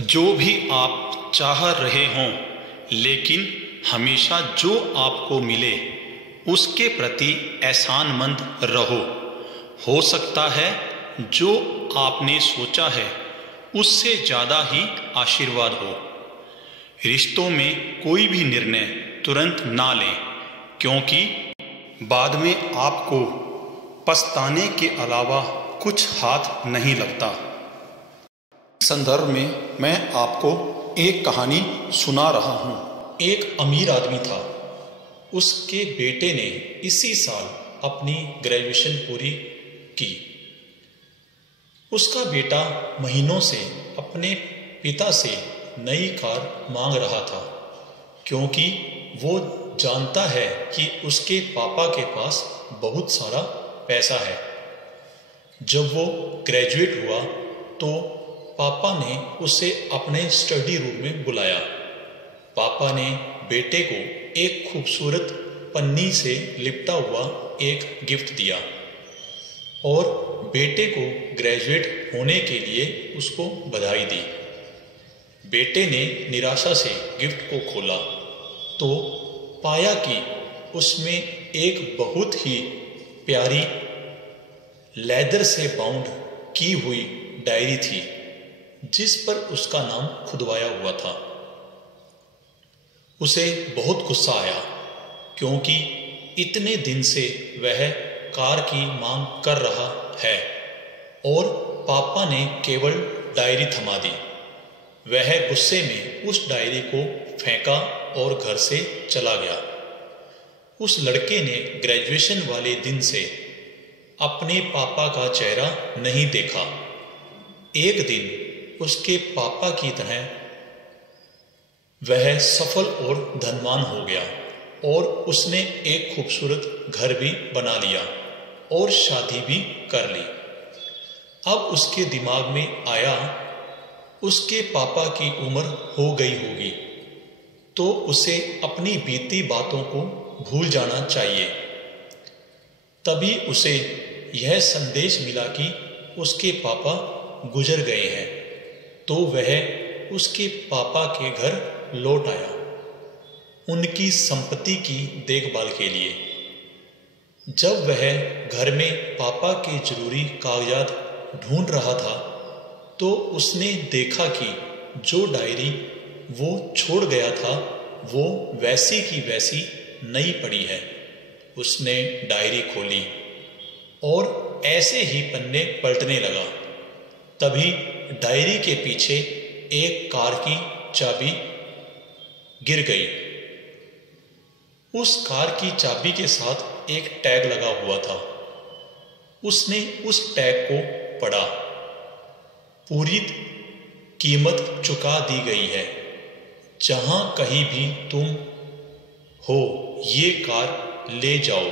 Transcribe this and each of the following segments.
जो भी आप चाह रहे हों, लेकिन हमेशा जो आपको मिले उसके प्रति एहसानमंद रहो। हो सकता है जो आपने सोचा है उससे ज़्यादा ही आशीर्वाद हो। रिश्तों में कोई भी निर्णय तुरंत ना लें, क्योंकि बाद में आपको पछताने के अलावा कुछ हाथ नहीं लगता। संदर्भ में मैं आपको एक कहानी सुना रहा हूँ। एक अमीर आदमी था। उसके बेटे ने इसी साल अपनी ग्रेजुएशन पूरी की। उसका बेटा महीनों से अपने पिता से नई कार मांग रहा था, क्योंकि वो जानता है कि उसके पापा के पास बहुत सारा पैसा है। जब वो ग्रेजुएट हुआ तो पापा ने उसे अपने स्टडी रूम में बुलाया। पापा ने बेटे को एक खूबसूरत पन्नी से लिपटा हुआ एक गिफ्ट दिया और बेटे को ग्रेजुएट होने के लिए उसको बधाई दी। बेटे ने निराशा से गिफ्ट को खोला तो पाया कि उसमें एक बहुत ही प्यारी लेदर से बाउंड की हुई डायरी थी, जिस पर उसका नाम खुदवाया हुआ था। उसे बहुत गुस्सा आया, क्योंकि इतने दिन से वह कार की मांग कर रहा है और पापा ने केवल डायरी थमा दी। वह गुस्से में उस डायरी को फेंका और घर से चला गया। उस लड़के ने ग्रेजुएशन वाले दिन से अपने पापा का चेहरा नहीं देखा। एक दिन उसके पापा की तरह वह सफल और धनवान हो गया और उसने एक खूबसूरत घर भी बना लिया और शादी भी कर ली। अब उसके दिमाग में आया उसके पापा की उम्र हो गई होगी, तो उसे अपनी बीती बातों को भूल जाना चाहिए। तभी उसे यह संदेश मिला कि उसके पापा गुजर गए हैं, तो वह उसके पापा के घर लौट आया उनकी संपत्ति की देखभाल के लिए। जब वह घर में पापा के जरूरी कागजात ढूंढ रहा था तो उसने देखा कि जो डायरी वो छोड़ गया था वो वैसी की वैसी नई पड़ी है। उसने डायरी खोली और ऐसे ही पन्ने पलटने लगा। तभी डायरी के पीछे एक कार की चाबी गिर गई। उस कार की चाबी के साथ एक टैग लगा हुआ था। उसने उस टैग को पढ़ा। पूरी कीमत चुका दी गई है। जहां कहीं भी तुम हो ये कार ले जाओ।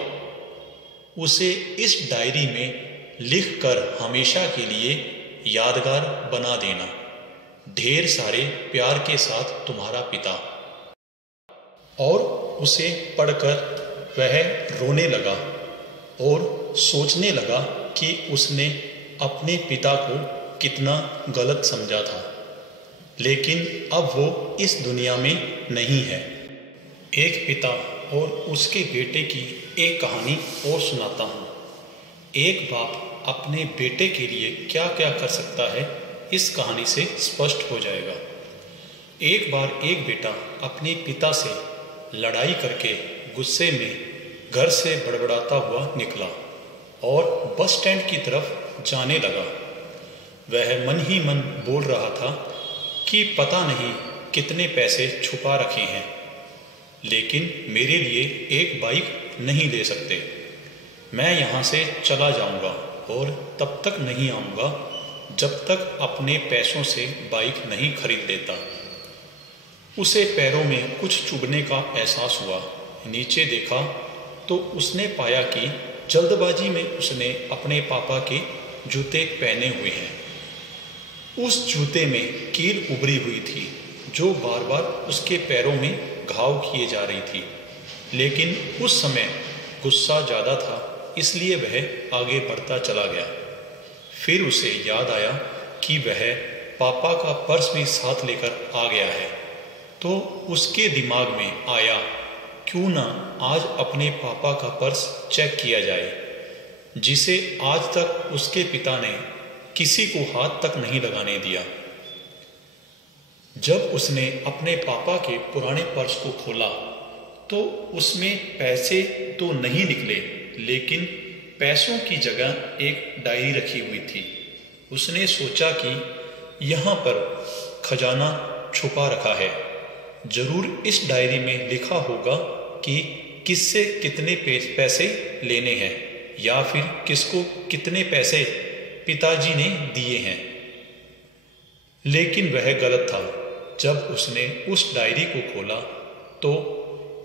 उसे इस डायरी में लिखकर हमेशा के लिए यादगार बना देना। ढेर सारे प्यार के साथ तुम्हारा पिता। और उसे पढ़कर वह रोने लगा और सोचने लगा कि उसने अपने पिता को कितना गलत समझा था, लेकिन अब वो इस दुनिया में नहीं है। एक पिता और उसके बेटे की एक कहानी और सुनाता हूँ। एक बाप अपने बेटे के लिए क्या क्या कर सकता है, इस कहानी से स्पष्ट हो जाएगा। एक बार एक बेटा अपने पिता से लड़ाई करके गुस्से में घर से बड़बड़ाता हुआ निकला और बस स्टैंड की तरफ जाने लगा। वह मन ही मन बोल रहा था कि पता नहीं कितने पैसे छुपा रखे हैं, लेकिन मेरे लिए एक बाइक नहीं ले सकते। मैं यहाँ से चला जाऊँगा और तब तक नहीं आऊँगा जब तक अपने पैसों से बाइक नहीं खरीद लेता। उसे पैरों में कुछ चुभने का एहसास हुआ। नीचे देखा तो उसने पाया कि जल्दबाजी में उसने अपने पापा के जूते पहने हुए हैं। उस जूते में कील उभरी हुई थी जो बार बार उसके पैरों में घाव किए जा रही थी, लेकिन उस समय गुस्सा ज़्यादा था, इसलिए वह आगे बढ़ता चला गया। फिर उसे याद आया कि वह पापा का पर्स भी साथ लेकर आ गया है। तो उसके दिमाग में आया, क्यों ना आज अपने पापा का पर्स चेक किया जाए, जिसे आज तक उसके पिता ने किसी को हाथ तक नहीं लगाने दिया। जब उसने अपने पापा के पुराने पर्स को खोला तो उसमें पैसे तो नहीं निकले, लेकिन पैसों की जगह एक डायरी रखी हुई थी। उसने सोचा कि यहाँ पर खजाना छुपा रखा है, जरूर इस डायरी में लिखा होगा कि किससे कितने पैसे लेने हैं या फिर किसको कितने पैसे पिताजी ने दिए हैं। लेकिन वह गलत था। जब उसने उस डायरी को खोला तो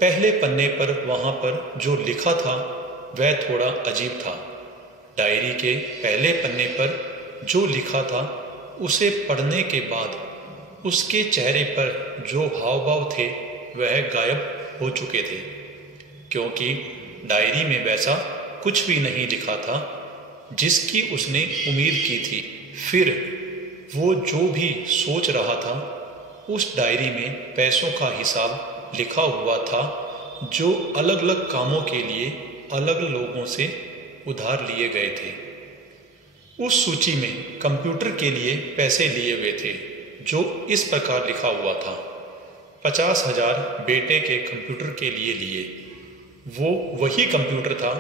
पहले पन्ने पर वहां पर जो लिखा था वह थोड़ा अजीब था। डायरी के पहले पन्ने पर जो लिखा था उसे पढ़ने के बाद उसके चेहरे पर जो हाव भाव थे वह गायब हो चुके थे, क्योंकि डायरी में वैसा कुछ भी नहीं लिखा था जिसकी उसने उम्मीद की थी। फिर वो जो भी सोच रहा था उस डायरी में पैसों का हिसाब लिखा हुआ था जो अलग अलग कामों के लिए अलग लोगों से उधार लिए गए थे। उस सूची में कंप्यूटर के लिए पैसे लिए हुए थे जो इस प्रकार लिखा हुआ था, 50,000 बेटे के कंप्यूटर के लिए लिए। वो वही कंप्यूटर था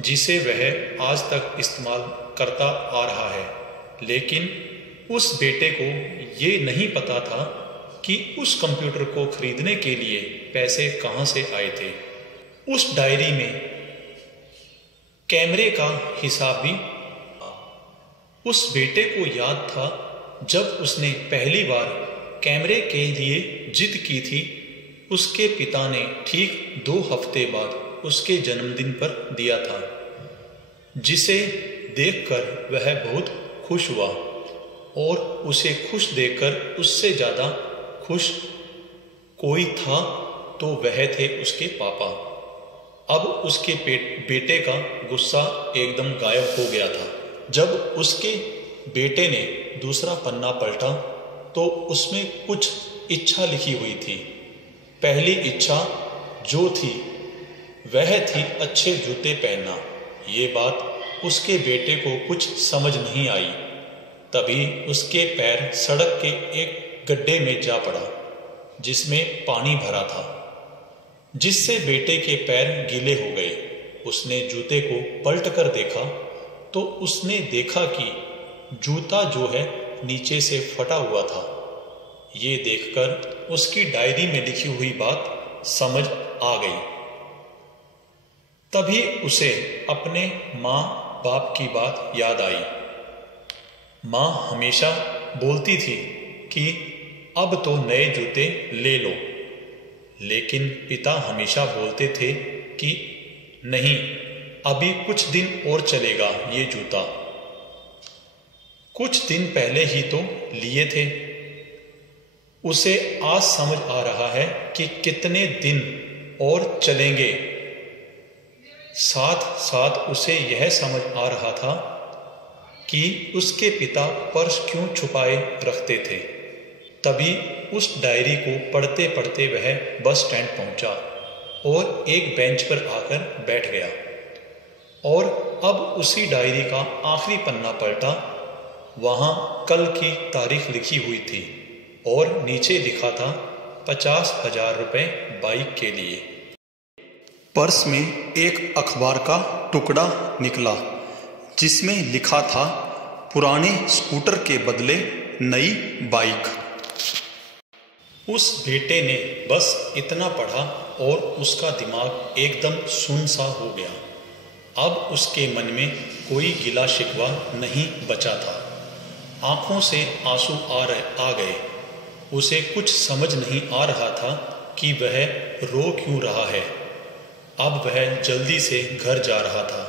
जिसे वह आज तक इस्तेमाल करता आ रहा है, लेकिन उस बेटे को ये नहीं पता था कि उस कंप्यूटर को खरीदने के लिए पैसे कहाँ से आए थे। उस डायरी में कैमरे का हिसाब भी उस बेटे को याद था। जब उसने पहली बार कैमरे के लिए जिद की थी, उसके पिता ने ठीक 2 हफ्ते बाद उसके जन्मदिन पर दिया था, जिसे देखकर वह बहुत खुश हुआ और उसे खुश देखकर उससे ज़्यादा खुश कोई था तो वह थे उसके पापा। अब उसके बेटे का गुस्सा एकदम गायब हो गया था। जब उसके बेटे ने दूसरा पन्ना पलटा तो उसमें कुछ इच्छा लिखी हुई थी। पहली इच्छा जो थी वह थी अच्छे जूते पहनना। ये बात उसके बेटे को कुछ समझ नहीं आई। तभी उसके पैर सड़क के एक गड्ढे में जा पड़ा जिसमें पानी भरा था, जिससे बेटे के पैर गीले हो गए। उसने जूते को पलट कर देखा तो उसने देखा कि जूता जो है नीचे से फटा हुआ था। ये देखकर उसकी डायरी में लिखी हुई बात समझ आ गई। तभी उसे अपने माँ बाप की बात याद आई। माँ हमेशा बोलती थी कि अब तो नए जूते ले लो, लेकिन पिता हमेशा बोलते थे कि नहीं, अभी कुछ दिन और चलेगा ये जूता, कुछ दिन पहले ही तो लिए थे। उसे आज समझ आ रहा है कि कितने दिन और चलेंगे। साथ साथ उसे यह समझ आ रहा था कि उसके पिता पर्स क्यों छुपाए रखते थे। तभी उस डायरी को पढ़ते पढ़ते वह बस स्टैंड पहुंचा और एक बेंच पर आकर बैठ गया और अब उसी डायरी का आखिरी पन्ना पलटा। वहां कल की तारीख लिखी हुई थी और नीचे लिखा था 50,000 रुपये बाइक के लिए। पर्स में एक अखबार का टुकड़ा निकला जिसमें लिखा था पुराने स्कूटर के बदले नई बाइक। उस बेटे ने बस इतना पढ़ा और उसका दिमाग एकदम सुन्न सा हो गया। अब उसके मन में कोई गिला शिकवा नहीं बचा था। आंखों से आंसू आ गए। उसे कुछ समझ नहीं आ रहा था कि वह रो क्यों रहा है। अब वह जल्दी से घर जा रहा था।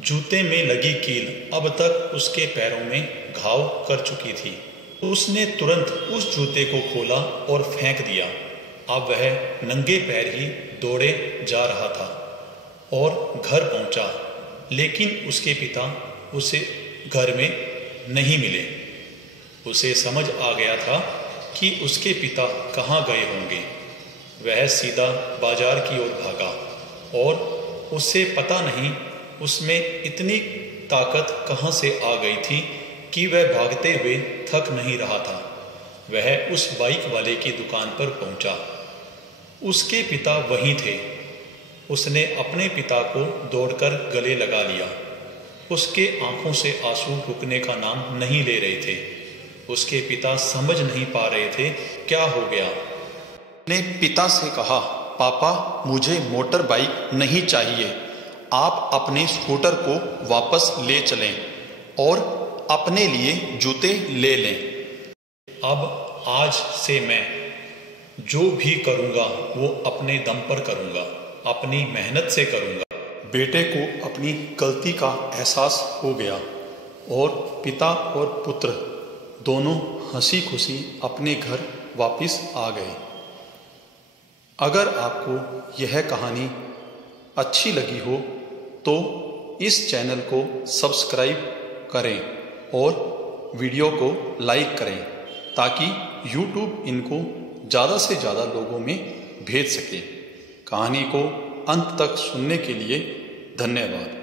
जूते में लगी कील अब तक उसके पैरों में घाव कर चुकी थी। उसने तुरंत उस जूते को खोला और फेंक दिया। अब वह नंगे पैर ही दौड़े जा रहा था और घर पहुंचा, लेकिन उसके पिता उसे घर में नहीं मिले। उसे समझ आ गया था कि उसके पिता कहाँ गए होंगे। वह सीधा बाजार की ओर भागा और उसे पता नहीं उसमें इतनी ताकत कहाँ से आ गई थी कि वह भागते हुए थक नहीं रहा था। वह उस बाइक वाले की दुकान पर पहुंचा। उसके पिता वहीं थे। उसने अपने पिता को दौड़कर गले लगा लिया। उसके आंखों से आंसू रुकने का नाम नहीं ले रहे थे। उसके पिता समझ नहीं पा रहे थे क्या हो गया। ने पिता से कहा, पापा मुझे मोटर बाइक नहीं चाहिए, आप अपने स्कूटर को वापस ले चलें और अपने लिए जूते ले लें। अब आज से मैं जो भी करूँगा वो अपने दम पर करूँगा, अपनी मेहनत से करूँगा। बेटे को अपनी गलती का एहसास हो गया और पिता और पुत्र दोनों हंसी खुशी अपने घर वापस आ गए। अगर आपको यह कहानी अच्छी लगी हो तो इस चैनल को सब्सक्राइब करें और वीडियो को लाइक करें ताकि YouTube इनको ज़्यादा से ज़्यादा लोगों में भेज सके। कहानी को अंत तक सुनने के लिए धन्यवाद।